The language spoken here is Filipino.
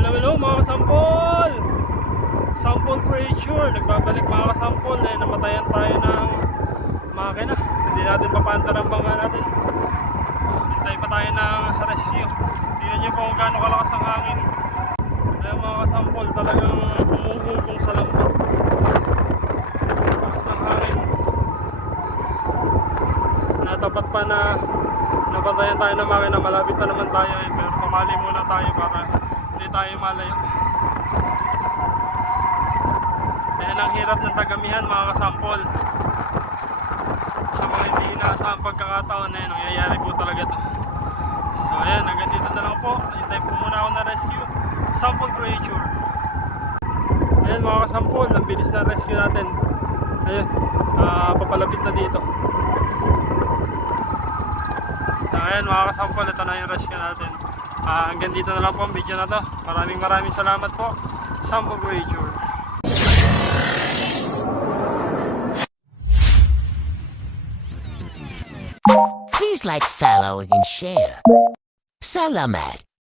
Hello mga kasampol! Sample creature, nagbabalik mga kasampol. Namatayan tayo ng makina. Hindi natin mapanta ng bangka natin. Hintay pa tayo ng rescue. Tingnan nyo po kung gaano kalakas ang hangin. Ayan mga kasampol, talagang humuhugong sa lambat. Lakas ng hangin. Natapat pa na napantayan tayo ng makina. Malapit na naman tayo pero tumali muna tayo para hindi tayo malayo. Ayan ang hirap ng tagamihan mga kasampol. Sa mga hindi inaasahang pagkakataon na nangyayari po talaga ito. So ayan, hanggang dito na lang po. Hintay po muna ako na rescue. Sample creature. Ayan mga kasampol, ang bilis na rescue natin. Ayan, papalapit na dito. So ayan mga kasampol, ito na yung rescue natin. Hanggang dito na lang po ang video na to. Maraming salamat po. Sample creature. Please like, follow, and share. Salamat.